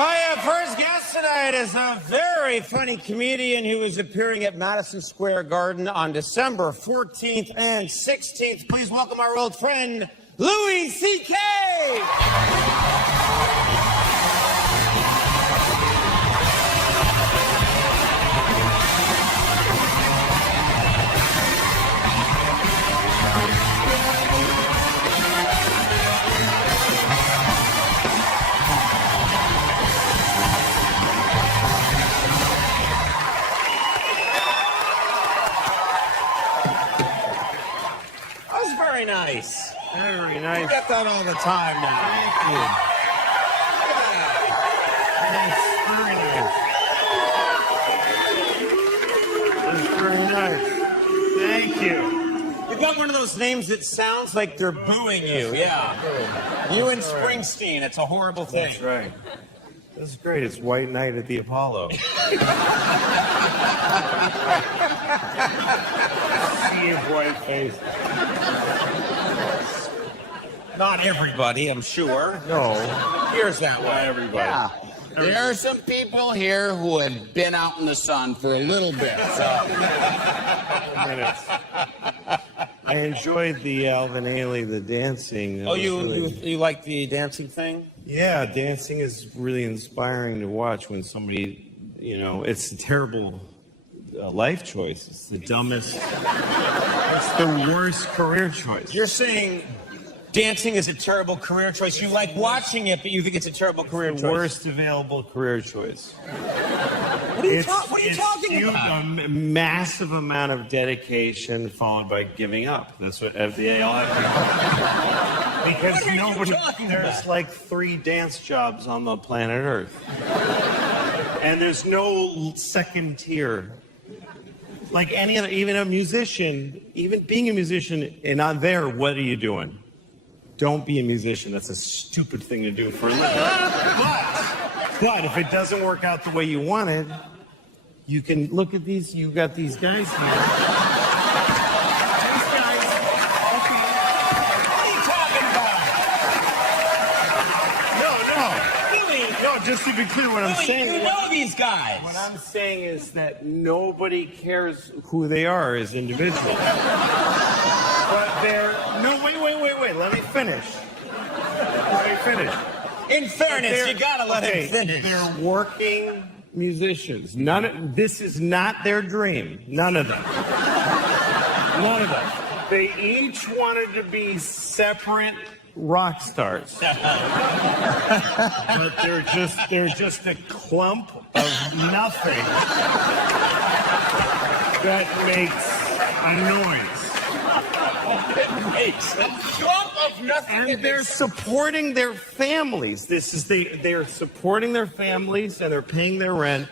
My first guest tonight is a very funny comedian who is appearing at Madison Square Garden on December 14th and 16th. Please welcome our old friend, Louis C.K. Very nice. Very nice. You get that all the time now. Thank you. That's very nice. Thank you. You got one of those names that sounds like they're booing you. Yeah. You and Springsteen. It's a horrible thing. That's right. This is great. It's White Knight at the Apollo. Sea of white face. Not everybody, I'm sure. No. Here's that one. Everybody. Yeah. There are some people here who have been out in the sun for a little bit. So. Minutes. I enjoyed the Alvin Ailey, the dancing. Oh, you like the dancing thing? Yeah, dancing is really inspiring to watch when somebody, it's a terrible life choice. It's the dumbest, it's the worst career choice. You're saying dancing is a terrible career choice. You like watching it, but you think it's a terrible career choice. The worst available career choice. What are you talking about? A massive amount of dedication followed by giving up. That's what FDAL Because there's like 3 dance jobs on the planet Earth. And there's no second tier. Like any other, even a musician, even being a musician and not there, what are you doing? Don't be a musician. That's a stupid thing to do for a living. But if it doesn't work out the way you wanted, you can look at these. You've got these guys here. What are you talking about? No, just to be clear, what I'm saying. You know these guys. What I'm saying is that nobody cares who they are as individuals. But they're... No, wait. Let me finish. In fairness, you gotta let him finish. They're working musicians. This is not their dream. None of them. They each wanted to be separate rock stars. But they're just a clump of nothing that makes a noise. And they're supporting their families. They're supporting their families and they're paying their rent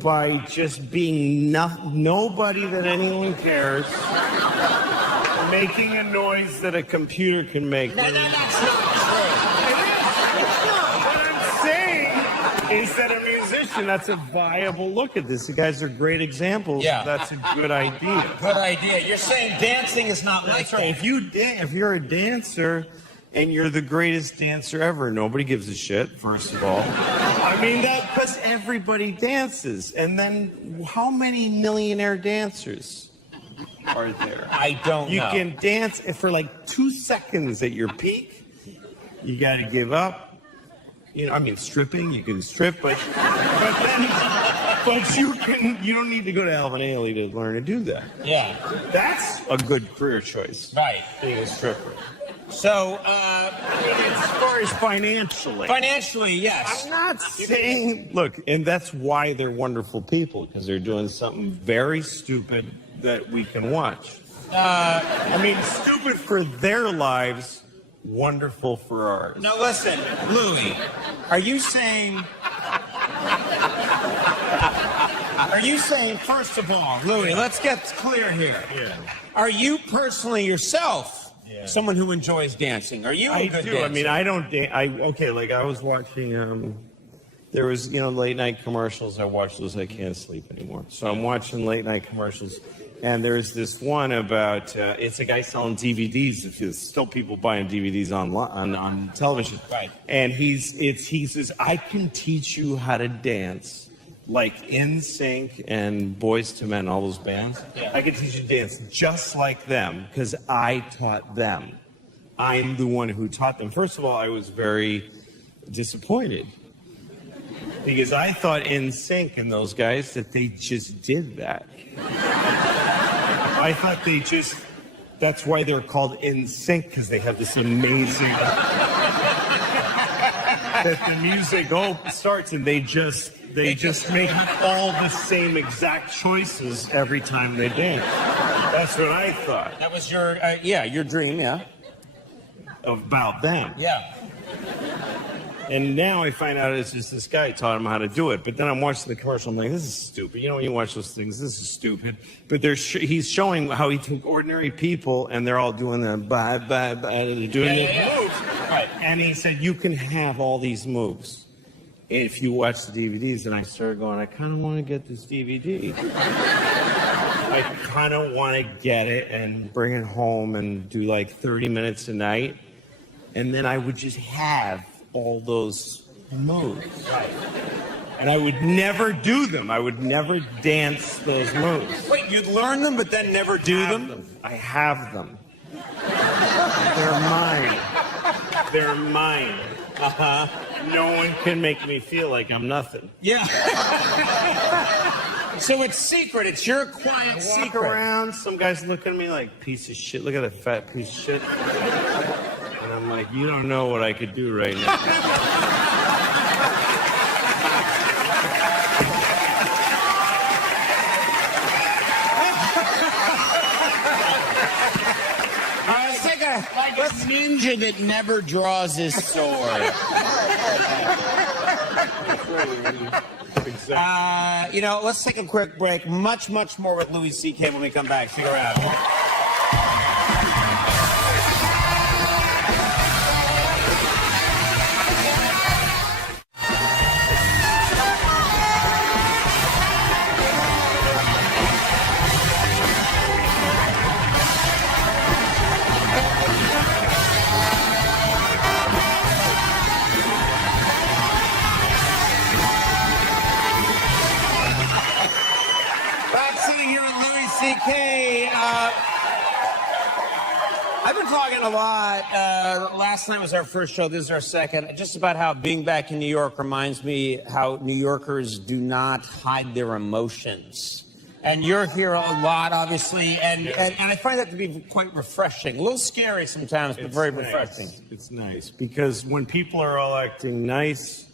by just being nobody that anyone cares, making a noise that a computer can make. No, that's not true. What I'm saying is that a musician, that's a viable look at this. You guys are great examples. Yeah. That's a good idea. Good idea. You're saying dancing is not like that. If you're a dancer and you're the greatest dancer ever, nobody gives a shit, first of all. I mean, because everybody dances. And then how many millionaire dancers are there? I don't know. You can dance for like 2 seconds at your peak. You got to give up. Stripping, you can strip, but you don't need to go to Alvin Ailey to learn to do that. Yeah. That's a good career choice. Right. Being a stripper. So, as far as financially. Financially, yes. I'm not saying, look, and that's why they're wonderful people, because they're doing something very stupid that we can watch. Stupid for their lives, wonderful for ours. Now listen, Louis, are you saying, first of all, Louis, let's get clear here. Yeah. Are you personally yourself someone who enjoys dancing? Are you a good dancer? I don't dance. I was watching, there was, late night commercials. I watch those, I can't sleep anymore. So I'm watching late night commercials. And there's this one about, it's a guy selling DVDs. There's still people buying DVDs on television. Right. And he says, I can teach you how to dance like NSYNC and Boys to Men, all those bands. Yeah. I can teach you to dance just like them because I taught them. I'm the one who taught them. First of all, I was very disappointed because I thought NSYNC and those guys that they just did that. I thought that's why they're called NSYNC, because they have this amazing, that the music starts and they just make all the same exact choices every time they dance. That's what I thought. That was your, your dream, yeah. About them. Yeah. And now I find out it's just this guy taught him how to do it. But then I'm watching the commercial, I'm like, this is stupid. You know, when you watch those things, this is stupid. But he's showing how he took ordinary people, and they're all doing the bye, doing the moves. Right. And he said, you can have all these moves if you watch the DVDs. And I started going, I kind of want to get this DVD. I kind of want to get it and bring it home and do like 30 minutes a night. And then I would just have all those moves. Right. And I would never do them. I would never dance those moves. Wait, you'd learn them but then never do them? I have them. They're mine. They're mine. Uh-huh. No one can make me feel like I'm nothing. Yeah. So it's secret. It's your quiet I walk secret. around, some guys look at me like, piece of shit. Look at that fat piece of shit. And I'm like, you don't know what I could do right now. Like a ninja that never draws his sword. Let's take a quick break. Much more with Louis C.K. when we come back. Stick around. C.K. I've been talking a lot. Last night was our first show. This is our second. Just about how being back in New York reminds me how New Yorkers do not hide their emotions. And you're here a lot, obviously, and I find that to be quite refreshing. A little scary sometimes, but very refreshing. It's nice because when people are all acting nice,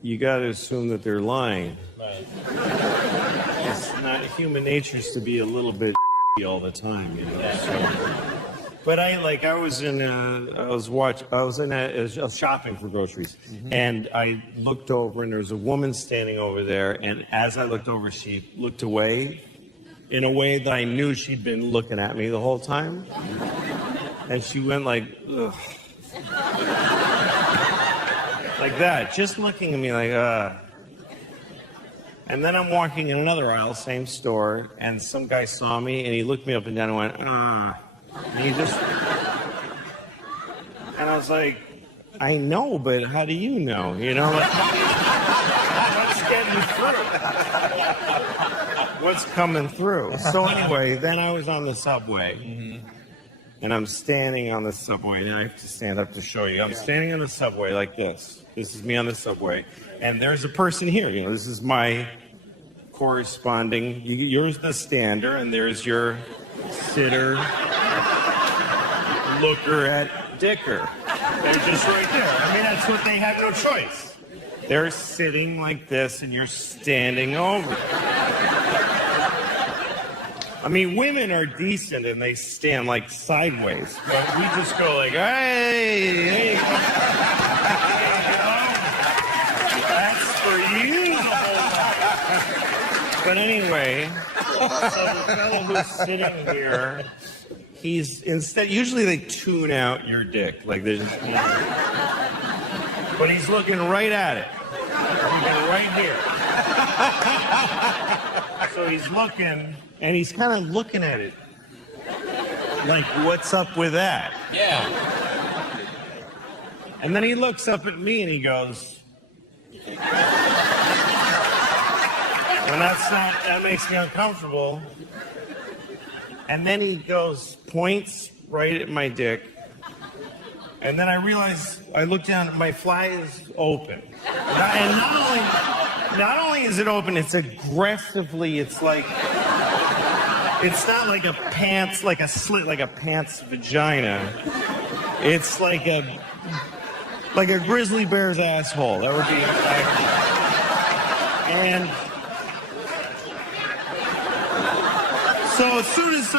you got to assume that they're lying. Right. It's not human nature to be a little bit all the time, you know. So. But I was shopping for groceries, and I looked over, and there was a woman standing over there, and as I looked over, she looked away in a way that I knew she'd been looking at me the whole time, and she went like, ugh. Like that, just looking at me like, And then I'm walking in another aisle, same store, and some guy saw me, and he looked me up and down and went, And he just... And I was like, I know, but how do you know? You know? Like, what's getting through? What's coming through? So anyway, then I was on the subway. And I'm standing on the subway, and I have to stand up to show you. I'm standing on the subway like this. This is me on the subway. And there's a person here. You know, this is my corresponding. You're the stander, and there's your sitter, looker at Dicker. They're just right there. I mean, that's what they have no choice. They're sitting like this, and you're standing over. I mean, women are decent and they stand like sideways, but we just go like, hey, that's for you. But anyway, so the fellow who's sitting here, usually they tune out your dick, like there's just, but he's looking right at it. We get it right here. So he's looking, and he's kind of looking at it. Like, what's up with that? Yeah. And then he looks up at me and he goes, and that makes me uncomfortable. And then he points right at my dick. And then I realize, I look down, my fly is open. And not only is it open, it's aggressively, it's like, it's not like a pants, like a slit, like a pants vagina. It's like a grizzly bear's asshole. That would be and so as soon as,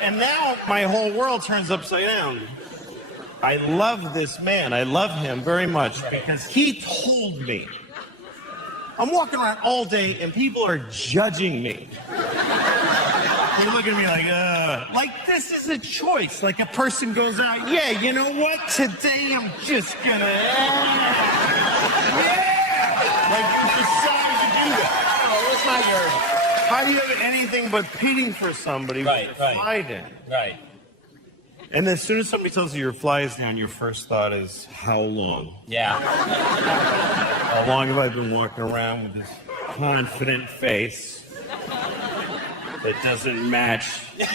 and now my whole world turns upside down. I love this man. I love him very much because he told me. I'm walking around all day and people are judging me. They look at me like this is a choice. Like a person goes out, yeah, you know what? Today I'm just gonna, like you decided to do that. Oh, it's not yours. How do you have anything but pity for somebody with a fly down? Right. And as soon as somebody tells you your fly is down, your first thought is, how long? Yeah. How long have I been walking around with this confident face that doesn't match this?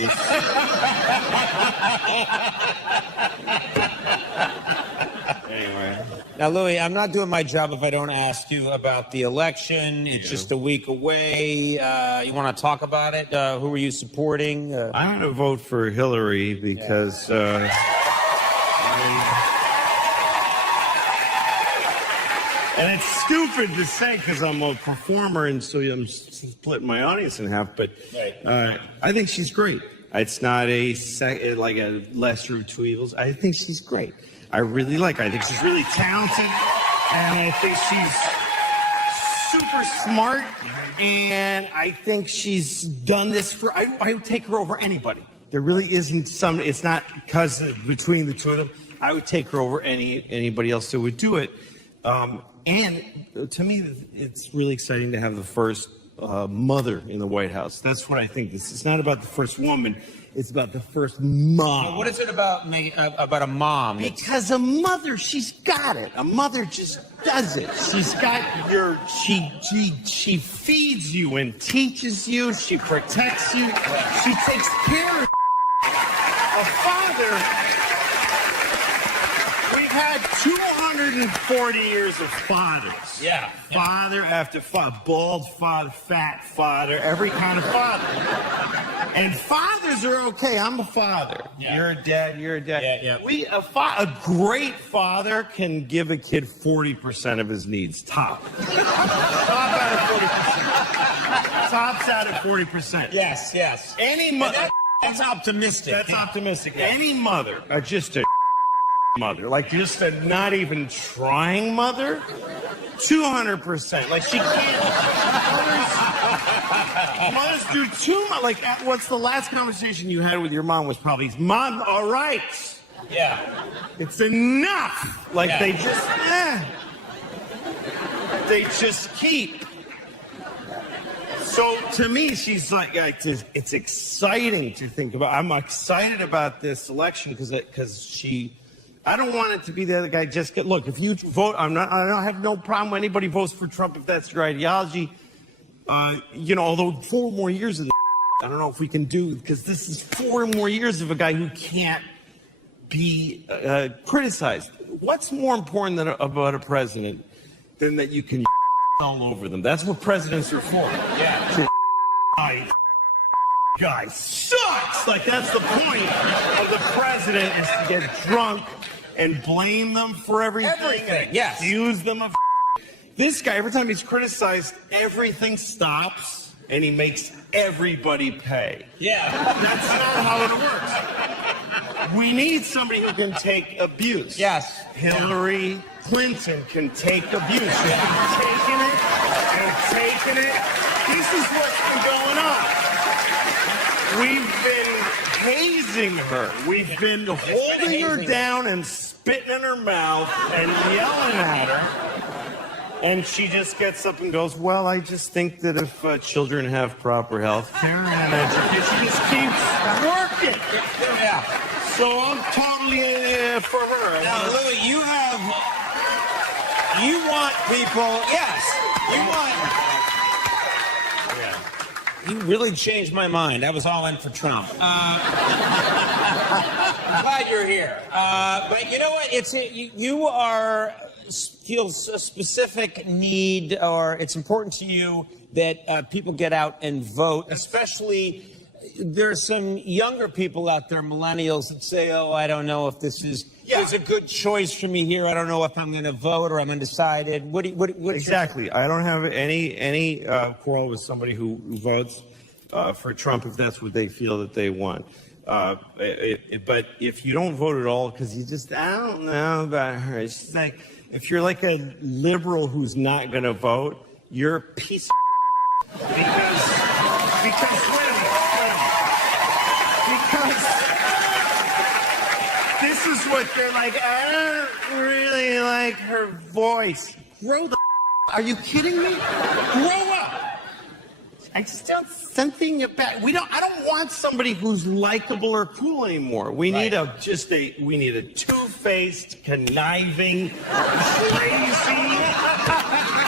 Anyway. Now, Louis, I'm not doing my job if I don't ask you about the election. It's just a week away. You want to talk about it? Who were you supporting? I'm going to vote for Hillary because and it's stupid to say because I'm a performer and so I'm splitting my audience in half, but I think she's great. It's not like a lesser of two evils. I think she's great. I really like her. I think she's really talented, and I think she's super smart, and I think she's done this for, I would take her over anybody. There really isn't it's not because between the two of them. I would take her over anybody else who would do it. And to me, it's really exciting to have the first mother in the White House. That's what I think. It's not about the first woman. It's about the first mom. What is it about a mom? Because a mother, she's got it. A mother just does it. She's got she feeds you and teaches you. She protects you. She takes care of you. A father, we've had 240 years of fathers. Yeah. Father after father, bald father, fat father, every kind of father. And fathers are okay. I'm a father. Yeah. You're a dad. You're a dad. Yeah. A great father can give a kid 40% of his needs. Top out of 40%. Tops out at 40%. Yes. Any mother. That's optimistic. That's optimistic. Yeah. Any mother, just a mother, like just a not even trying mother, 200%. Like she can't. Mothers do too much. Like, what's the last conversation you had with your mom was probably, Mom, all right. Yeah. It's enough. Like they just keep. So to me, she's like it's exciting to think about. I'm excited about this election because she. I don't want it to be the other guy. Look. If you vote, I don't have no problem when anybody votes for Trump if that's your ideology. Although 4 more years in I don't know if we can do because this is 4 more years of a guy who can't be criticized. What's more important about a president than that you can all over them? That's what presidents are for. Yeah. Guy sucks. Like that's the point of the president is to get drunk and blame them for everything. Yes. Accuse them of. This guy, every time he's criticized, everything stops and he makes everybody pay. Yeah. That's not how it works. We need somebody who can take abuse. Yes. Hillary Clinton can take abuse. She's been taking it and taking it. This is what's been going on. We've been hazing her. We've been holding her down and spitting in her mouth and yelling at her. And she just gets up and goes, well, I just think that if children have proper health care and education, she just keeps working. Yeah. So I'm totally for her. Now, Louis, you want people, yes, you really changed my mind. I was all in for Trump. I'm glad you're here. But you know what? You feels a specific need, or it's important to you that people get out and vote, especially there's some younger people out there, millennials, that say, oh, I don't know if this is a good choice for me here. I don't know if I'm going to vote or I'm undecided. What Exactly. I don't have any quarrel with somebody who votes for Trump if that's what they feel that they want. But if you don't vote at all because you just, I don't know about her. It's just like, if you're like a liberal who's not going to vote, you're a piece of because this is what they're like, I don't really like her voice. Grow the Are you kidding me? Grow up. I just don't something about I don't want somebody who's likable or cool anymore. We need a two-faced, conniving, crazy,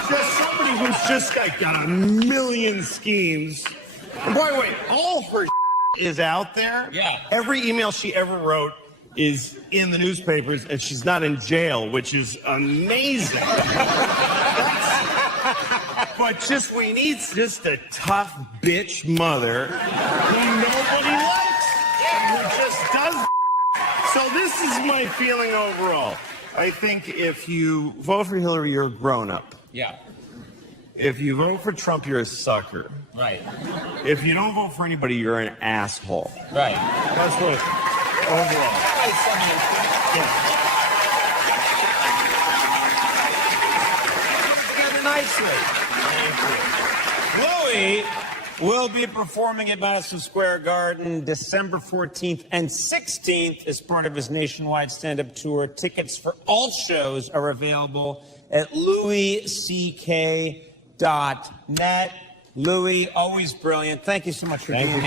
just somebody who's just got a million schemes. And by the way, all her is out there. Yeah. Every email she ever wrote is in the newspapers, and she's not in jail, which is amazing. But we need just a tough bitch mother who nobody likes, who just does. So this is my feeling overall. I think if you vote for Hillary, you're a grown-up. Yeah. If you vote for Trump, you're a sucker. Right. If you don't vote for anybody, you're an asshole. Right. That's what overall. Together nicely. Louis will be performing at Madison Square Garden December 14th and 16th as part of his nationwide stand-up tour. Tickets for all shows are available at louisck.net. Louis, always brilliant. Thank you so much for being here.